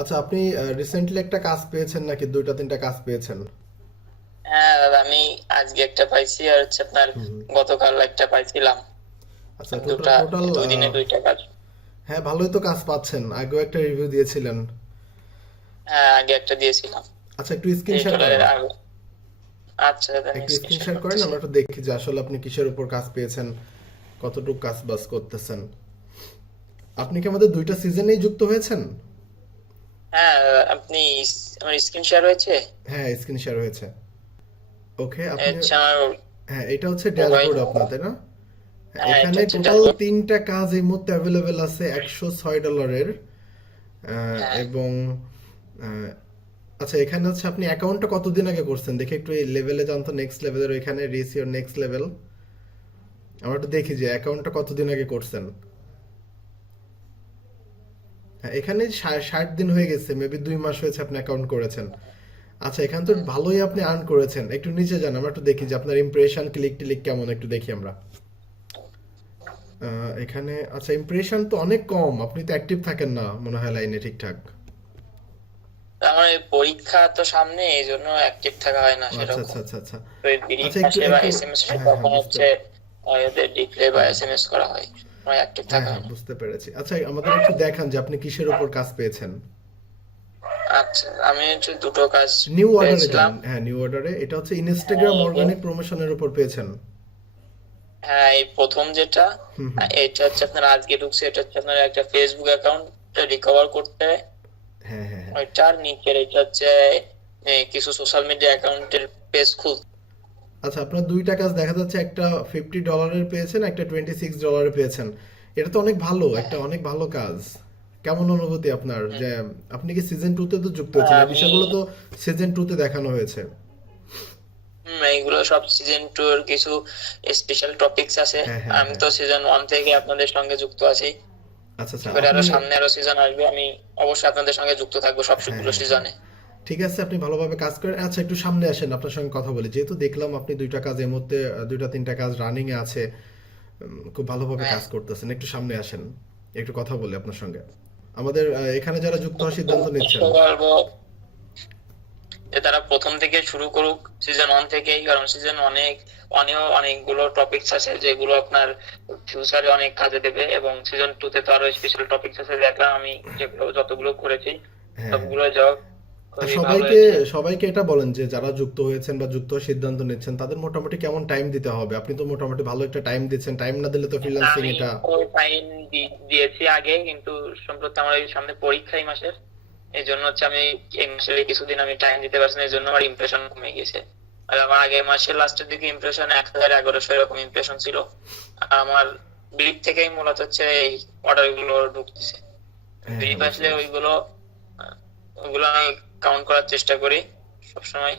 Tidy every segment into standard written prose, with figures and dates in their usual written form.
আচ্ছা, আপনি রিসেন্টলি একটা কাজ পেয়েছেন নাকি দুইটা তিনটা কাজ পেয়েছেন? হ্যাঁ দাদা, আমি আজকে একটা পাইছি আর হচ্ছে আপনার হুম। গতকাল একটা পাইছিলাম। আচ্ছা, টোটাল দুটা, টোটাল 2 দিনে 2টা কাজ। হ্যাঁ, ভালোই তো কাজ পাচ্ছেন, আগেও একটা রিভিউ দিয়েছিলেন। হ্যাঁ, আগে একটা দিয়েছিলাম আচ্ছা, একটু স্ক্রিন এই শেয়ার করেন। ডলারের আগে। আচ্ছা দাদা, আমি একটু স্ক্রিন স্ক্রিনশট শেয়ার করেন, করতেছি। আমরা একটু দেখি যে আসলে আপনি কিসের উপর কাজ পেয়েছেন, কতটুকু কাজ বাজ করতেছেন। আপনি কি আমাদের দুইটা সিজনেই যুক্ত হয়েছেন? হ্যাঁ দাদা, আমার স্ক্রিন শেয়ার হয়েছে। হ্যাঁ, স্ক্রিন শেয়ার হয়েছে। ওকে, আপনি হচ্ছে আমার হ্যাঁ, এটা হচ্ছে মোবাইল। ড্যাশবোর্ড আপনার, তাই না? হ্যাঁ, এটা এখানে হচ্ছে টোটাল ড্যাশবোর্ড। তিনটা কাজ এই মুহূর্তে অ্যাভেলেবেল আছে $106। হ্যাঁ, এবং আহ, আচ্ছা, এখানে হচ্ছে আপনি অ্যাকাউন্টটা কতদিন আগে করছেন দেখে একটু এই লেভেলে যান তো, নেক্সট লেভেলের ওইখানে রিচ ইওর নেক্সট লেভেল। আমরা একটু দেখি যে অ্যাকাউন্টটা কতদিন আগে করছেন। হ্যাঁ, এখানে 60 দিন হয়ে গেছে, মেবি 2 মাস হয়েছে আপনি অ্যাকাউন্ট করেছেন। আচ্ছা, এখানে তো হুম। ভালোই আপনি আর্ন করেছেন, একটু নিচে যান, আমরা একটু দেখি যে আপনার ইমপ্রেশন ক্লিক টিলিক কেমন, একটু দেখি আমরা। এখানে আচ্ছা, ইমপ্রেশন তো অনেক কম, আপনি তো অ্যাক্টিভ থাকেন না মনে হয় লাইনে ঠিকঠাক। আমার এই পরীক্ষা তো সামনে, এই জন্য অ্যাক্টিভ থাকা হয় না আচ্ছা সেরকম। আচ্ছা আচ্ছা আচ্ছা। তো এই বিরিং আচ্ছা, একটু আসে বা একটু এসএমএস আসে হ্যাঁ হ্যাঁ, তখন বুঝতে হচ্ছে এদের ডিপ্লে বা হুম, এসএমএস করা হয়, আমার অ্যাক্টিভ হ্যাঁ থাকা হ্যাঁ, হয় না। বুঝতে পেরেছি। আচ্ছা, আমাদের একটু দেখান যে আপনি কিসের উপর কাজ পেয়েছেন। আচ্ছা, আমি হচ্ছে দুটো কাজ নিউ অর্ডারে যান, পেয়েছিলাম। হ্যাঁ, নিউ অর্ডারে, এটা হচ্ছে হ্যাঁ ইনস্টাগ্রাম এই যে, অর্গানিক প্রমোশনের উপর পেয়েছেন। হ্যাঁ এই প্রথম যেটা, হুম হুম। এটা হচ্ছে আপনার আজকে ঢুকছে, এটা হচ্ছে আপনার একটা ফেসবুক অ্যাকাউন্ট রিকভার করতে হয়। হ্যাঁ হ্যাঁ হ্যাঁ। ওইটার নিচের এটা হচ্ছে কিছু সোশ্যাল মিডিয়া অ্যাকাউন্টের পেজ খুল। আচ্ছা, আপনার দুইটা কাজ দেখা যাচ্ছে, একটা $50 পেয়েছেন, একটা $26 পেয়েছেন। এটা তো অনেক ভালো, একটা হ্যাঁ। অনেক ভালো কাজ। কেমন অনুভূতি আপনার, হুম। যে আপনি কি সিজন 2-তে তো যুক্ত হয়েছেন, এই আমি বিষয়গুলো তো সিজন 2-তে দেখানো হয়েছে। এইগুলো সব সিজন 2 এর কিছু স্পেশাল টপিকস আছে। হ্যাঁ হ্যাঁ আমি হ্যাঁ। তো সিজন 1 থেকে আপনাদের সঙ্গে যুক্ত আছি। আচ্ছা আচ্ছা, এবারে আপনি আরো সামনে আরো সিজন আসবে, আমি অবশ্যই আপনাদের সঙ্গে যুক্ত থাকবো হ্যাঁ সবগুলো হ্যাঁ হ্যাঁ, সিজনে। ঠিক আছে, আপনি ভালোভাবে কাজ করেন। আচ্ছা, একটু সামনে আসেন, আপনার সঙ্গে কথা বলি, যেহেতু দেখলাম আপনি দুইটা কাজ এর মধ্যে, দুইটা তিনটা কাজ রানিং এ আছে। খুব ভালোভাবে হ্যাঁ, কাজ করতেছেন, একটু সামনে আসেন, একটু কথা বলি আপনার সঙ্গে। আমাদের এখানে যারা যুক্ত হওয়ার সিদ্ধান্ত নিচ্ছেন। চেষ্টা করবো যে তারা প্রথম থেকে শুরু করুক, সিজন 1 থেকেই, কারণ সিজন 1 অনেকগুলো টপিকস আছে যেগুলো আপনার ফিউচারে অনেক কাজে দেবে, এবং সিজন 2 তে তো আরো স্পেশাল টপিকস আছে। দেখলাম আমি যেগুলো যতগুলো করেছি হ্যাঁ, সবগুলো জব আর খুবই ভালো সবাইকে হয়েছে। সবাইকে এটা বলেন যে যারা যুক্ত হয়েছেন বা যুক্ত হওয়ার সিদ্ধান্ত নিচ্ছেন, তাদের মোটামুটি কেমন টাইম দিতে হবে। আপনি তো মোটামুটি ভালো একটা টাইম দিচ্ছেন, টাইম না দিলে তো ফ্রিল্যান্সিং আমি এটা। তো সাইন দিয়েছি আগে, কিন্তু সম্প্রতি আমার এই সামনে পরীক্ষা এই মাসের, এই জন্য হচ্ছে আমি এই মাসের এই কিছুদিন আমি টাইম দিতে পারছি না, এই জন্য আমার ইমপ্রেশন কমে গেছে। আর আমার আগের মাসের লাস্টের দিকে ইমপ্রেশন 1100 এরকম ইমপ্রেশন ছিল। আর আমার ব্রিফ থেকেই মূলত হচ্ছে এই অর্ডার গুলো ঢুকতেছে। হ্যাঁ ব্রিফ হ্যাঁ, বুঝতে আসলে পারছি। ওইগুলো আমি কাউন্ট করার চেষ্টা করি সবসময়।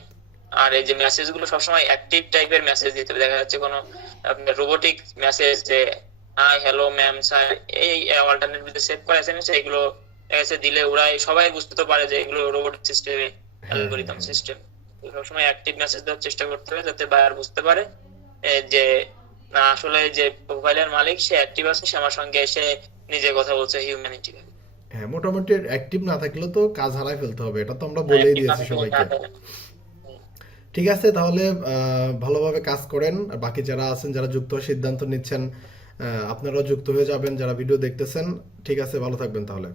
আর এই যে মেসেজ গুলো সবসময় অ্যাক্টিভ টাইপের মেসেজ দিতে হবে। দেখা যাচ্ছে কোনো আপনার রোবোটিক মেসেজ যে হাই হ্যালো ম্যাম স্যার, এই অল্টারনেট ভিতরে সেভ করে এসএমএস, এগুলো দেখা যাচ্ছে দিলে ওরাই সবাই বুঝতে তো পারে যে এগুলো রোবোটিক সিস্টেমে, হ্যাঁ হ্যাঁ অ্যালগোরিদম হ্যাঁ। সিস্টেম। সবসময় অ্যাক্টিভ মেসেজ দেওয়ার চেষ্টা করতে হবে যাতে বায়ার বুঝতে পারে যে না, আসলে যে প্রোফাইলের মালিক সে অ্যাক্টিভ আছে, সে আমার সঙ্গে এসে নিজে কথা বলছে হিউম্যানিটি। হ্যাঁ, মোটামুটি অ্যাক্টিভ না থাকলেও তো কাজ হারাই ফেলতে হবে, এটা তো আমরা বলেই অ্যাক্টিভ না দিয়েছি থাকলে সবাইকে। কাজ হবে না। ঠিক আছে, তাহলে ভালোভাবে কাজ করেন, আর বাকি যারা আছেন, যারা যুক্ত হওয়ার সিদ্ধান্ত নিচ্ছেন, আপনারাও যুক্ত হয়ে যাবেন যারা ভিডিও দেখতেছেন। ঠিক আছে, ভালো থাকবেন তাহলে।